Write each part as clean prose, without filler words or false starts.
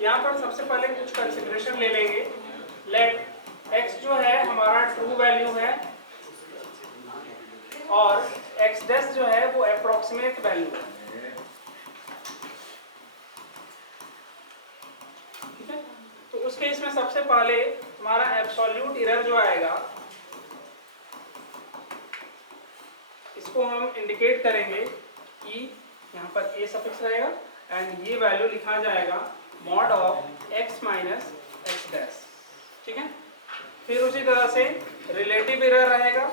यहाँ पर सबसे पहले कुछ कंसिडरेशन ले लेंगे। लेट x जो है हमारा ट्रू वैल्यू है और x डैश जो है वो अप्रोक्सीमेट वैल्यू है। ठीक है, तो उस केस में सबसे पहले हमारा एब्सोल्यूट एरर जो आएगा इसको हम इंडिकेट करेंगे कि यहाँ पर a सफिक्स रहेगा एंड ये वैल्यू लिखा जाएगा mod of x minus x dash. ठीक है, फिर उसी तरह से रिलेटिव एरर रहेगा,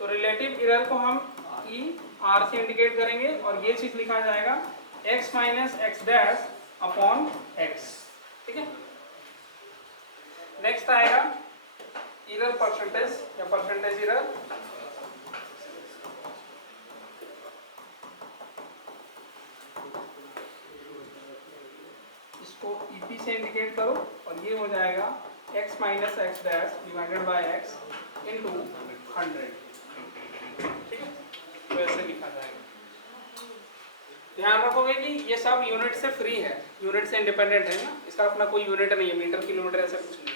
तो रिलेटिव एरर को हम ई आर से इंडिकेट करेंगे और ये चीज लिखा जाएगा x minus x dash upon x। ठीक है, नेक्स्ट आएगा एरर परसेंटेज या परसेंटेज एरर। इसको ईपी से इंडिकेट करो और ये हो जाएगा x minus x dash divided by x into 100। ठीक है, तो ऐसे लिखा जाएगा। ध्यान रखोगे कि ये सब यूनिट से फ्री है, यूनिट से इंडिपेंडेंट है ना, इसका अपना कोई यूनिट नहीं है, मीटर किलोमीटर ऐसा कुछ नहीं है।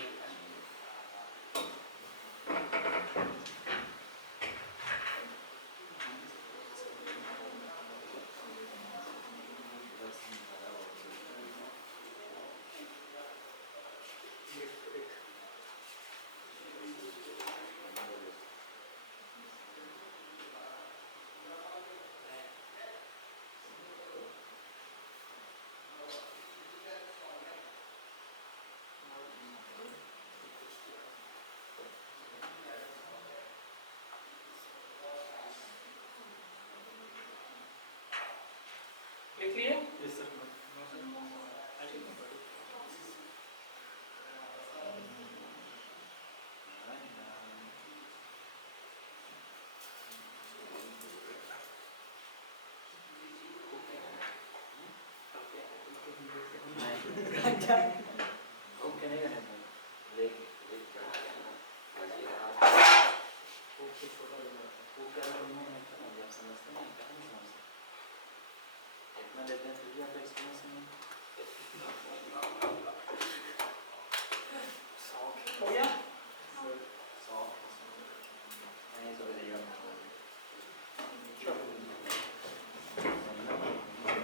लिख लिए?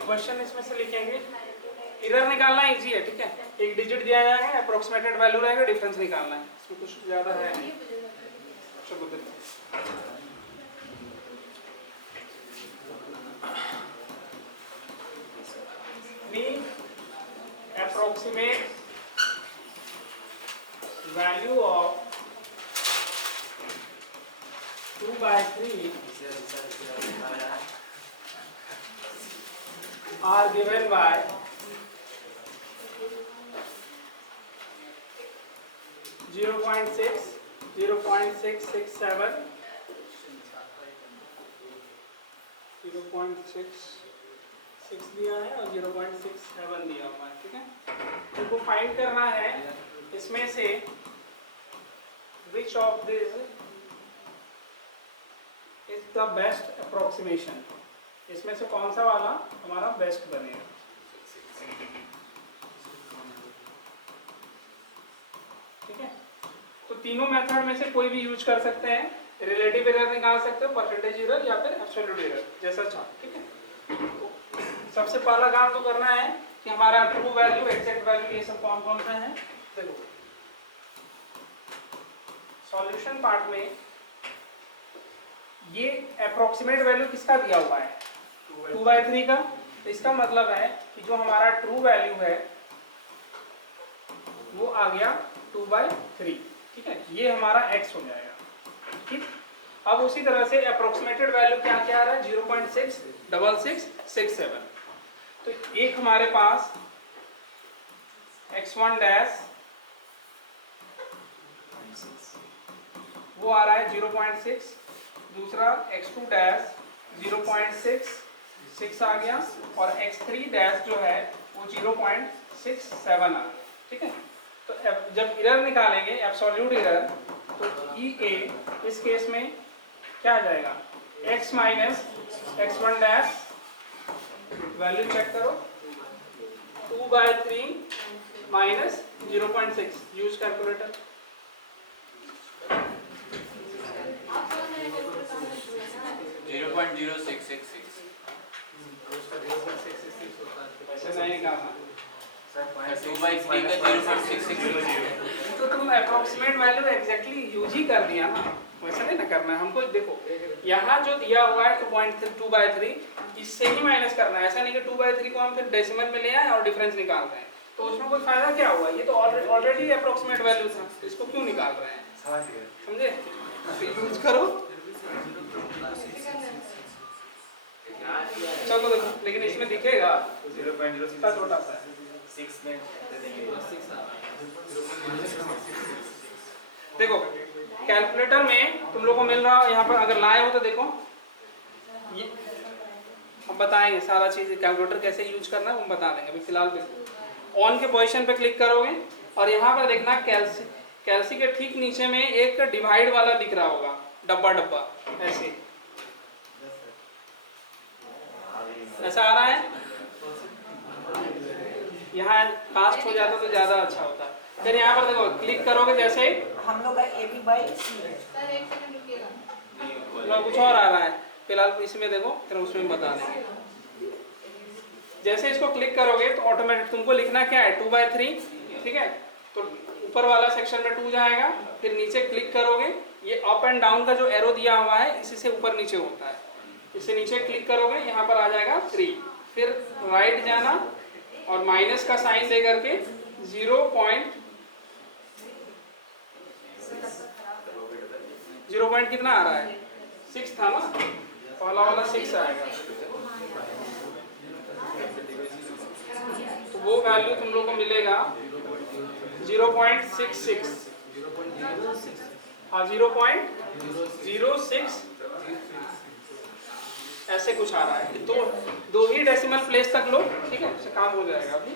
क्वेश्चन इसमें से लिखेंगे। एरर निकालना इजी है। ठीक है, एक डिजिट दिया जाएगा, अप्रोक्सीमेटेड वैल्यू रहेगा, डिफरेंस निकालना है, इसमें कुछ ज्यादा है नहीं। approximate value of 2/3 are given by 0.6, 0.667, 0.66 दिया है और 0.67 दिया हुआ है। ठीक है, इनको फाइंड करना है इसमें से which of these is the best approximation, इसमें से कौन सा वाला हमारा बेस्ट बनेगा। ठीक है, तो तीनों मेथड में से कोई भी यूज कर सकते हैं, रिलेटिव एरर निकाल सकते हो, परसेंटेज एरर या फिर एब्सोल्यूट एरर, जैसा चाहो। ठीक है, तो सबसे पहला काम तो करना है कि हमारा ट्रू वैल्यू, एग्जैक्ट वैल्यू, ये सब कौन कौन सा है। देखो सॉल्यूशन पार्ट में ये अप्रोक्सीमेट वैल्यू किसका दिया हुआ है, 2/3 का। तो इसका मतलब है कि जो हमारा ट्रू वैल्यू है वो आ गया 2/3। ठीक है, ये हमारा x हो जाएगा। ठीक, अब उसी तरह से अप्रोक्सीमेटेड वैल्यू क्या क्या आ रहा है, 0.66667। तो एक हमारे पास x1 डैश वो आ रहा है 0.6, दूसरा x2 डैश 0.66 आ गया और x3 डैश जो है वो 0.67 आ गया। ठीक है, तो जब एरर निकालेंगे एब्सोल्यूट एरर, तो ई ए इस केस में क्या आ जाएगा, x minus x1 dash, value check करो, 2/3 माइनस 0.6, यूज कैलकुलेटर। 0.0666। वैसे नहीं करना, 2/3 का 0.6600। तो तुम अप्रोक्सीमेट वैल्यू एग्जैक्टली यूज ही कर दिया ना, वैसे नहीं ना करना है हमको। देखो यहाँ जो दिया हुआ है 2/3, इससे ही माइनस करना है। ऐसा नहीं कि 2/3 को हम फिर डेसिमल में ले आए और डिफरेंस निकाल रहे हैं, तो उसमें कोई फायदा क्या हुआ? ये तो ऑलरेडी अप्रोक्सीमेट वैल्यू था, इसको क्यों निकाल रहे हैं? समझे? यूज करो। चलो देखो, लेकिन इसमें दिखेगा 0.06 छोटा सा है। 6 में दे देंगे। देखो कैलकुलेटर में तुम लोगों को मिल रहा हो, यहाँ पर अगर लाए हो तो देखो, ये हम बताएंगे सारा चीज, कैलकुलेटर कैसे यूज करना है हम बता देंगे। अभी फिलहाल ऑन के पोजीशन पे क्लिक करोगे और यहाँ पर देखना कैल्सी के ठीक नीचे में एक डिवाइड वाला दिख रहा होगा, डब्बा डब्बा ऐसे, ऐसा आ रहा है। यहाँ फास्ट हो जाता तो ज्यादा अच्छा होता। फिर यहाँ पर देखो क्लिक करोगे जैसे ही, हम लोग का AB/C है। कुछ और आ रहा है फिलहाल इसमें, देखो फिर उसमें बता देंगे। जैसे इसको क्लिक करोगे तो ऑटोमेटिक तुमको लिखना क्या है, 2/3, ठीक है। तो ऊपर वाला सेक्शन में 2 जाएगा, फिर नीचे क्लिक करोगे, ये अप एंड डाउन का जो एरो दिया हुआ है इसी से ऊपर नीचे होता है, इससे नीचे क्लिक करोगे यहाँ पर आ जाएगा 3, फिर राइट जाना और माइनस का साइन दे करके 0 कितना आ रहा है, 6 था ना, पहला वाला 6 आएगा। तो वो वैल्यू तुम लोग को मिलेगा 0.66, हाँ 0.06 ऐसे कुछ आ रहा है। तो दो ही डेसिमल प्लेस तक लो, ठीक है, उससे काम हो जाएगा अभी।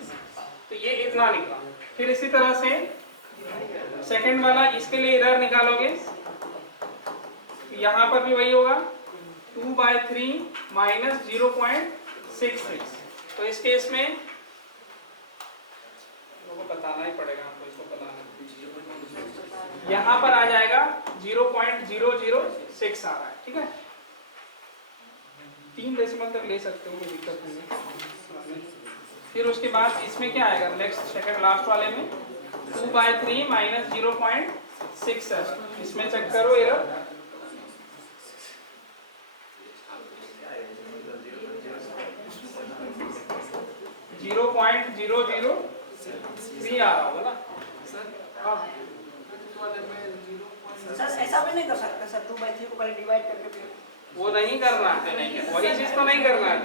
तो ये इतना निकला। फिर इसी तरह से सेकंड वाला, इसके लिए एरर निकालोगे, यहाँ पर भी वही होगा, 2/3 माइनस 0.66। तो इस केस में लोगों को बताना ही पड़ेगा, आपको इसको बताना। यहाँ पर आ जाएगा 0.006 आ रहा है, ठीक है। 3 डेसिमल तक ले सकते हो, कोई दिक्कत नहीं है। फिर उसके बाद इसमें क्या आएगा, नेक्स्ट सेकंड लास्ट वाले में 2/3 माइनस 0.6 है, इसमें चेक करो एरर, .003 आ रहा होगा ना सर ऐसा भी नहीं कर सकते सर, 2/3 को पहले डिवाइड करके फिर वो नहीं करना है, वही चीज तो नहीं करना है।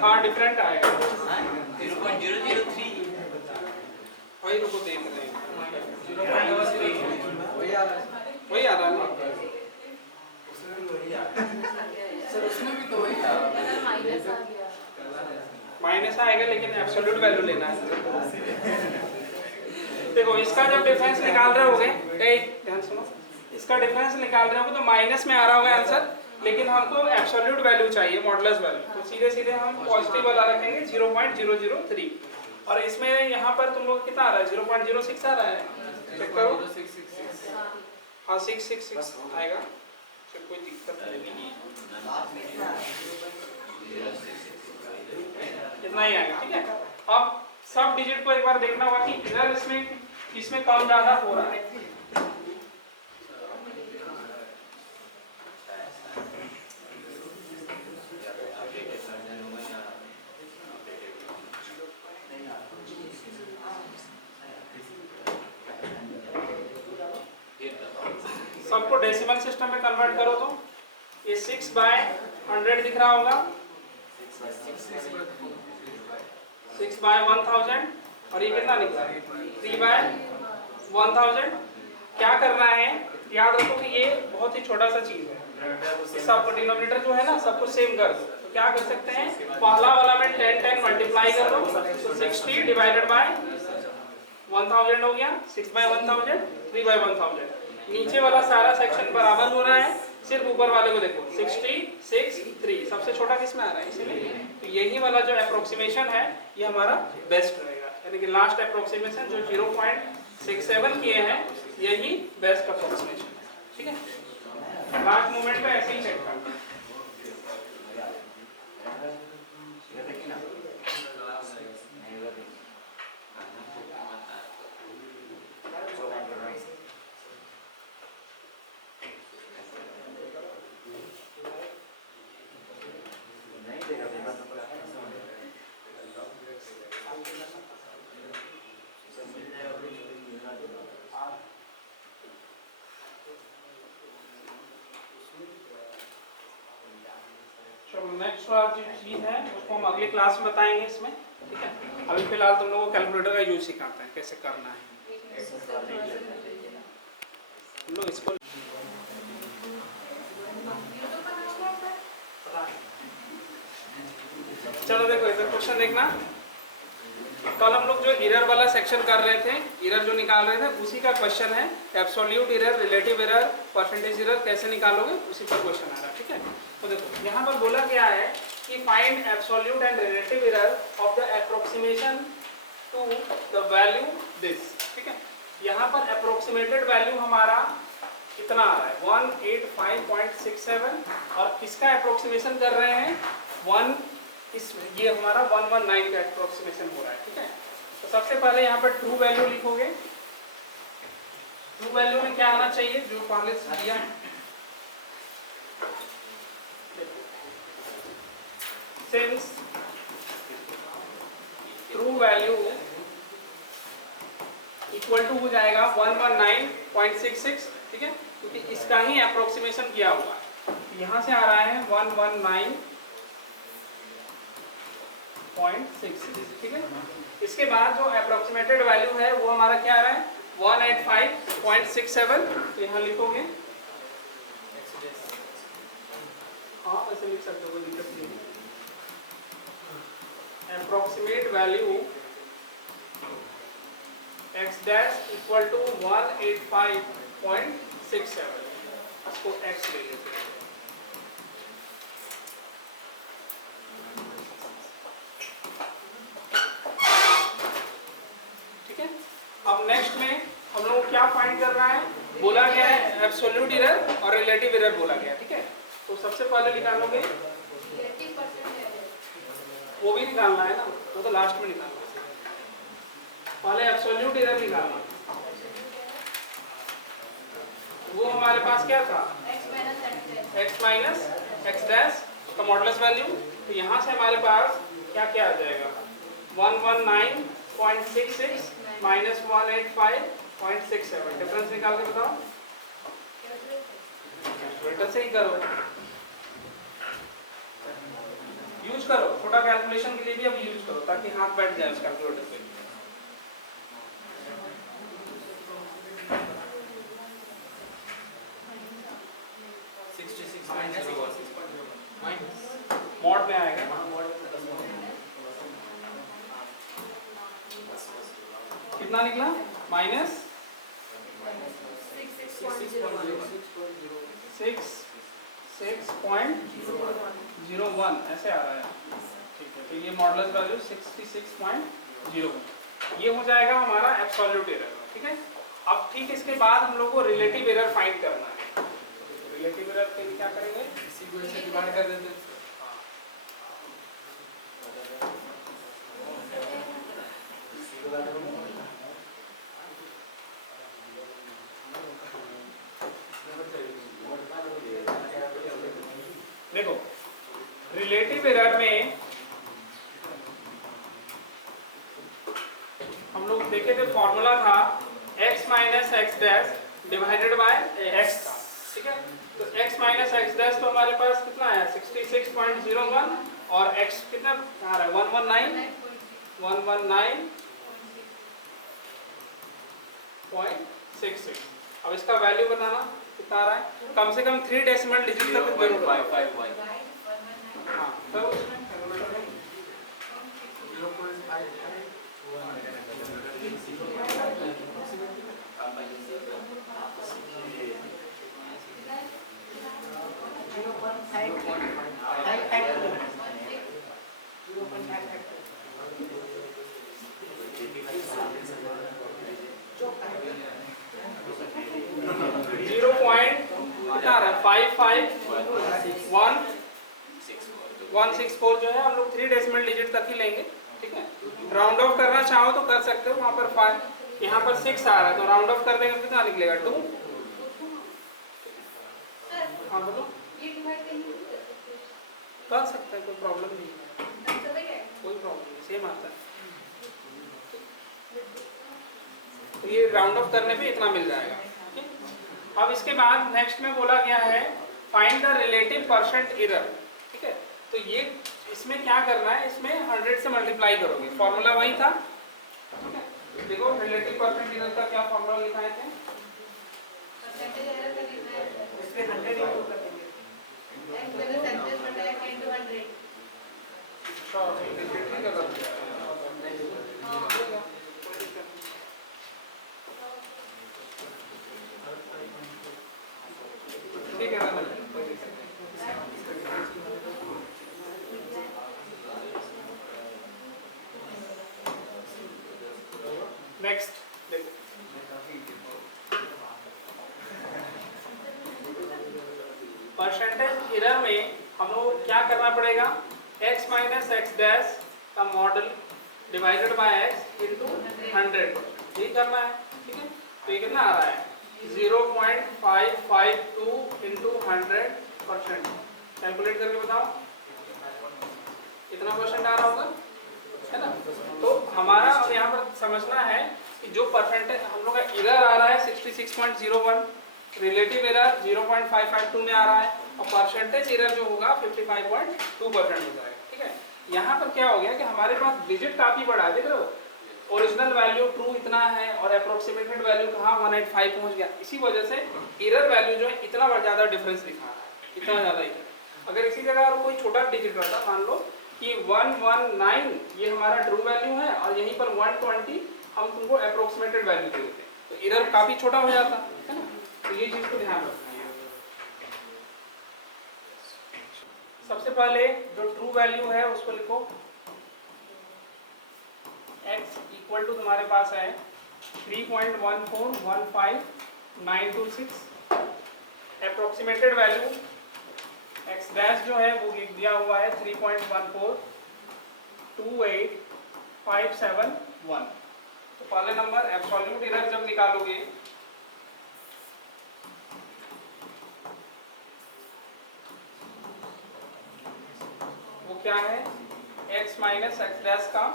हाँ डिफरेंट आएगा, 0.003। वही रुको देख रहे हैं, वही आ रहा है ना सर उसमें भी तो वही था। माइनस आएगा, लेकिन एब्सोल्यूट वैल्यू लेना है। देखो इसका जब डिफरेंस निकाल रहे होगे, ध्यान सुनो, इसका डिफरेंस निकाल रहे होगे तो माइनस में आ रहा होगा आंसर, लेकिन हमको एब्सोल्यूट वैल्यू चाहिए, मॉडुलस वैल्यू। तो सीधे सीधे हम पॉजिटिव वाला रखेंगे 0.003, और इसमें यहाँ पर तुम लोग कितना आ रहा है, 0.06 आ रहा है, चेक करो। हाँ 666 आएगा, कोई दिक्कत नहीं, इतना ही आएगा, ठीक है। अब सब डिजिट को एक बार देखना होगा कि इधर इसमें कम ज्यादा हो रहा है। सबको डेसिमल सिस्टम में कन्वर्ट करो तो ये 6/100 दिख रहा होगा, 6/1000, और ये कितना निकला, 3/1000। क्या करना है, याद रखो कि ये बहुत ही छोटा सा चीज है, सबको डिनोमिनेटर जो है ना सबको सेम कर दो। तो क्या कर सकते हैं, पहला वाला में 10 मल्टीप्लाई कर दो, तो 60 डिवाइडेड बाय 1000 हो गया, 6/1000, 3/1000। नीचे वाला सारा सेक्शन बराबर हो रहा है, सिर्फ ऊपर वाले को देखो 66 सबसे छोटा किसमें आ रहा है, इसीलिए तो यही वाला जो अप्रोक्सीमेशन है ये हमारा बेस्ट रहेगा, यानी कि लास्ट अप्रोक्सीमेशन जो 0.67 किए हैं यही बेस्ट अप्रोक्सीमेशन है। ठीक है, लास्ट मोमेंट पे ऐसे ही चेक करना। नेक्स्ट वाला जो चीज है उसको हम अगली क्लास में बताएंगे इसमें। ठीक है, अभी फिलहाल तुम लोगों को कैलकुलेटर का यूज सिखाते हैं कैसे करना है। हम लोग इसको चलो देखो इधर क्वेश्चन देखना। कल हम लोग जो एरर वाला सेक्शन कर रहे थे, एरर जो निकाल रहे थे उसी का क्वेश्चन है। Absolute error, relative error, percentage error कैसे निकालोगे उसी पर क्वेश्चन आ रहा है। ठीक है, तो देखो यहाँ पर बोला गया है कि find absolute and relative error of the approximation to the value this. ठीक है, यहाँ पर अप्रोक्सीमेटेड वैल्यू हमारा कितना आ रहा है 185.67 और किसका अप्रोक्सीमेशन कर रहे हैं 1, ये हमारा 119 का अप्रोक्सीमेशन हो रहा है। ठीक है, तो सबसे पहले यहाँ पर ट्रू वैल्यू लिखोगे। ट्रू वैल्यू में क्या आना चाहिए जो पहले दिया है, since true value equal to हो जाएगा 119.66। ठीक है, क्योंकि इसका ही अप्रोक्सीमेशन किया हुआ है, यहाँ से आ रहा है 119.66। ठीक है, इसके बाद जो अप्रोक्सीमेटेड वैल्यू है वो हमारा क्या आ रहा है 185.67। तो यहाँ लिखोगे, हाँ ऐसे लिख सकते हो, कोई दिक्कत नहीं है। Approximate value x dash equal to 185.67, इसको x ले लेते हैं। ठीक है, अब नेक्स्ट में हम लोग क्या फाइंड कर रहा है, बोला गया है एब्सोल्यूट एरर और रिलेटिव एरर बोला गया। ठीक है, तो सबसे पहले निकालोगे, वो भी निकालना है ना, वो तो लास्ट में निकालना है। पहले एब्सोल्यूट एरर निकालना, वो हमारे पास क्या था x माइनस एक्स डैश का मॉडुलस वैल्यू। तो यहाँ से हमारे पास क्या क्या आ जाएगा 119.66 माइनस 185.67, डिफरेंस निकाल के बताओ। कैलकुलेटर से ही करो, यूज करो, छोटा कैलकुलेशन के लिए भी अब यूज करो ताकि हाथ बैठ जाए उस कैलकुलेटर पे। मॉड में आएगा, कितना निकला माइनस 66.01 ऐसे आ रहा है। ठीक है, तो ये मॉडुलस वैल्यू 66.01 ये हो जाएगा हमारा एब्सोल्यूट एरर। ठीक है, अब ठीक इसके बाद हम लोग को रिलेटिव एरर फाइंड करना है। रिलेटिव एरर के लिए क्या करेंगे, इसी को ऐसे डिवाइड कर देते हैं। देखो रिलेटिव एरर में हम लोग देखे थे, फॉर्मूला था x minus x dash divided by x था। ठीक है, तो x माइनस एक्स डैश तो हमारे पास कितना है 66.01 और x कितना आ रहा है 119.66। अब इसका वैल्यू बताना कितना आ रहा है, कम से कम 3 डेसिमल डिजिट तक जरूर है। हाँ, तो उसमें कैलकुलेटर में 0.5 जीरो पॉइंट कितना आ रहा है 551164 जो है हम लोग 3 डेसिमल डिजिट तक ही लेंगे, ठीक है। राउंड ऑफ करना चाहो तो कर सकते हो, वहाँ पर 5, यहाँ पर 6 आ रहा है तो राउंड ऑफ कर देंगे कितना निकलेगा 2। हाँ बोलो, कर सकते हैं, कोई प्रॉब्लम नहीं है, कोई प्रॉब्लम नहीं, सेम आता है। तो ये राउंड ऑफ करने पे इतना मिल जाएगा, ठीक। अब इसके बाद नेक्स्ट में बोला गया है find the relative percent error, ठीक है। तो ये इसमें क्या करना है, इसमें 100 से मल्टीप्लाई करोगे, फॉर्मूला वही था, ठीक है। देखो रिलेटिव परसेंट एरर का क्या फॉर्मूला लिखाए थे, इसमें 100 इंटू कर देंगे। ठीक है ना, नेक्स्ट देखो, परसेंटेज एरर में हम लोग क्या करना पड़ेगा, x माइनस एक्स डैश का model divided by x into 100, यही करना है, ठीक है। तो ये कितना आ रहा है 0.552 इंटू 100%, कैलकुलेट करके बताओ कितना परसेंट आ रहा होगा, है ना। तो हमारा अब यहाँ पर समझना है कि जो परसेंटेज हम लोग का एरर आ रहा है 66.01, रिलेटिव एरर 0.552 में आ रहा है और परसेंटेज एरर जो होगा 55.2% हो जाएगा, ठीक है। यहाँ पर क्या हो गया कि हमारे पास डिजिट काफी बड़ा है, देख रहे हो, ओरिजिनल वैल्यू ट्रू इतना है और अप्रोक्सीमेटेड वैल्यू कहाँ 185 पहुंच गया, इसी वजह से एरर वैल्यू जो है इतना ज्यादा डिफरेंस दिखा रहा है, इतना ज्यादा ही। अगर इसी जगह और कोई छोटा डिजिट रहता, मान लो कि 119 ये हमारा ट्रू वैल्यू है और यहीं पर 120 हम तुमको अप्रोक्सीमेटेड वैल्यू दे देते, तो एरर काफी छोटा हो जाता है ना। तो ये चीज को ध्यान रखना है। सबसे पहले जो ट्रू वैल्यू है उसको लिखो, x इक्वल टू तुम्हारे पास है 3.1415926, अप्रोक्सीमेटेड वैल्यू x डैश जो है वो दिया हुआ है 3.1428571। तो पहले नंबर एब्सोल्यूट एरर जब निकालोगे वो क्या है, x माइनस एक्स डैश का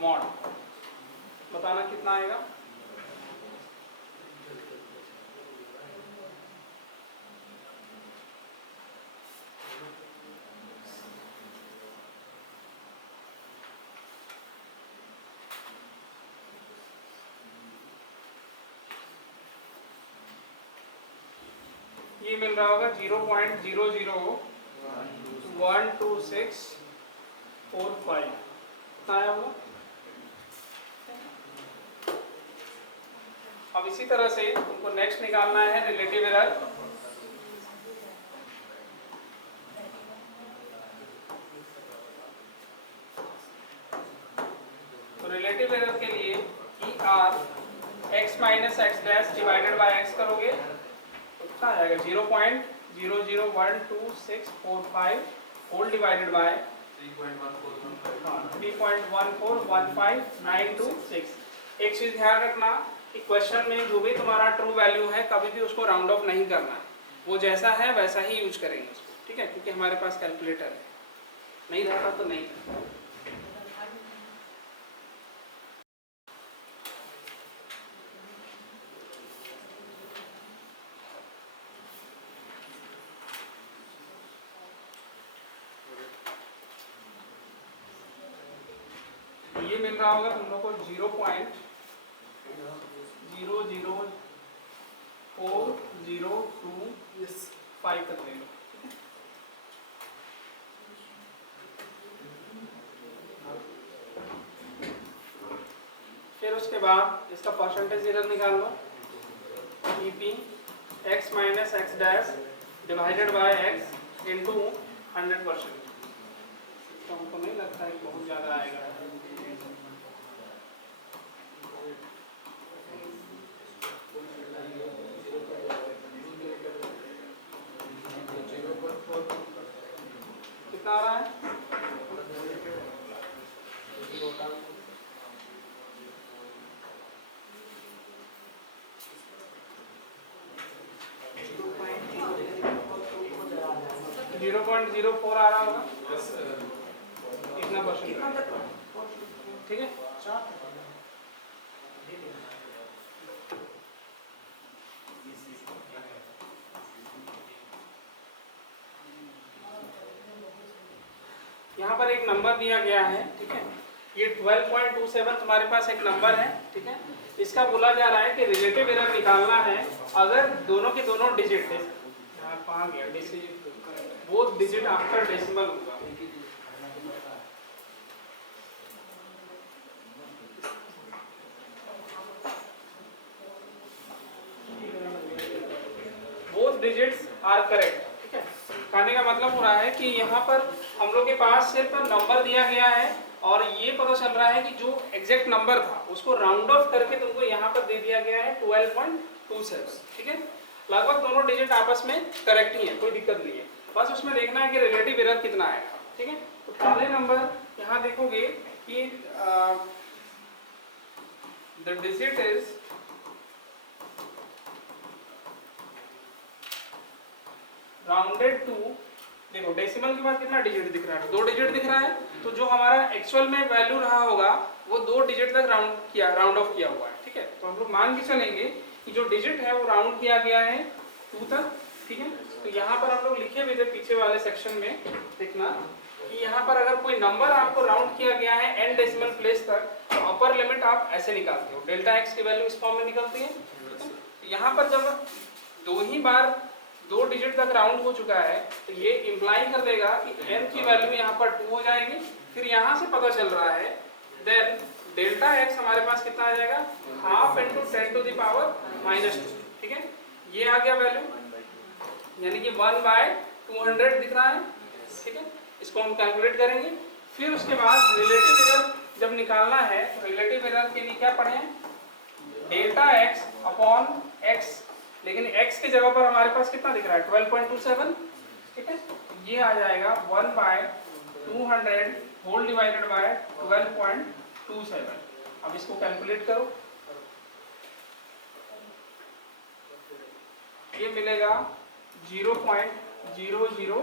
मॉड, बताना कितना आएगा, ये मिल रहा होगा 0.0012645 आया होगा। अब इसी तरह से तुमको नेक्स्ट निकालना है रिलेटिव एरर, तो रिलेटिव एरर के लिए ER x minus x dash divided by x करोगे तो कितना आ जाएगा 0.0012645 होल डिवाइडेड बाय 3.1415926। एक चीज ध्यान रखना कि क्वेश्चन में जो भी तुम्हारा ट्रू वैल्यू है कभी भी उसको राउंड ऑफ नहीं करना है, वो जैसा है वैसा ही यूज करेंगे उसको, ठीक है, क्योंकि हमारे पास कैलकुलेटर है, नहीं रहता तो नहीं। ये मिल रहा होगा तुम लोग को 0.00402 तक ले लो, फिर उसके बाद इसका परसेंटेज एरर निकाल लो, EP x minus x dash divided by x into 100%। तो हमको नहीं लगता है कि बहुत ज़्यादा आएगा। कितना आ रहा है? जीरो 0.04 आ रहा होगा। कितना परसेंट? कितना तक? ठीक है। यहाँ पर एक नंबर दिया गया है, ठीक है। ये 12.27 तुम्हारे पास एक नंबर है, ठीक है। इसका बोला जा रहा है कि रिलेटिव एरर निकालना है अगर दोनों के दोनों डिजिट है, बोथ डिजिट आफ्टर डेसिमल होगा। बोथ डिजिट्स आर करेक्ट, ठीक है। कहने का मतलब हो रहा है कि यहाँ पर हम लोग के पास सिर्फ नंबर दिया गया है और ये पता चल रहा है कि जो एग्जैक्ट नंबर था उसको राउंड ऑफ करके तुमको यहाँ पर दे दिया गया है 12.27, ठीक है। लगभग दोनों डिजिट आपस में करेक्ट ही है, कोई दिक्कत नहीं है। बस उसमें देखना है कि रिलेटिव एरर कितना आएगा, ठीक है। तो पहले नंबर यहाँ देखोगे कि the digit is rounded to, देखो डेसिमल के बाद कितना डिजिट दिख रहा है? 2 डिजिट दिख रहा है। तो जो हमारा एक्चुअल में वैल्यू रहा होगा वो 2 डिजिट तक राउंड ऑफ किया हुआ है, ठीक है। तो हम लोग मान के चलेंगे कि जो डिजिट है वो राउंड किया गया है 2 तक, ठीक है। तो यहाँ पर हम लोग लिखे भी थे पीछे वाले सेक्शन में, देखना कि यहाँ पर अगर कोई नंबर आपको राउंड किया गया है n डेसिमल प्लेस तक, तो अपर लिमिट आप ऐसे निकालते हो, डेल्टा x की वैल्यू इस फॉर्म में निकलती है। यहाँ पर जब 2 बार 2 डिजिट तक राउंड हो चुका है तो ये इंप्लाई कर देगा कि n की वैल्यू यहाँ पर 2 हो जाएगी। फिर यहाँ से पता चल रहा है देन डेल्टा x हमारे पास कितना आ जाएगा, half into 10 to the power -2, ठीक है। ये आ गया वैल्यू, यानी कि 1/200 दिख रहा है, ठीक है। इसको हम कैलकुलेट करेंगे। फिर उसके बाद रिलेटिव एरर जब निकालना है तो रिलेटिव एरर के लिए क्या पढ़े, डेल्टा x अपॉन x, लेकिन x की जगह पर हमारे पास कितना दिख रहा है 12.27, ठीक है। ये आ जाएगा 1/200 होल डिवाइडेड बाय 12.27। अब इसको कैलकुलेट करो, ये मिलेगा 0.00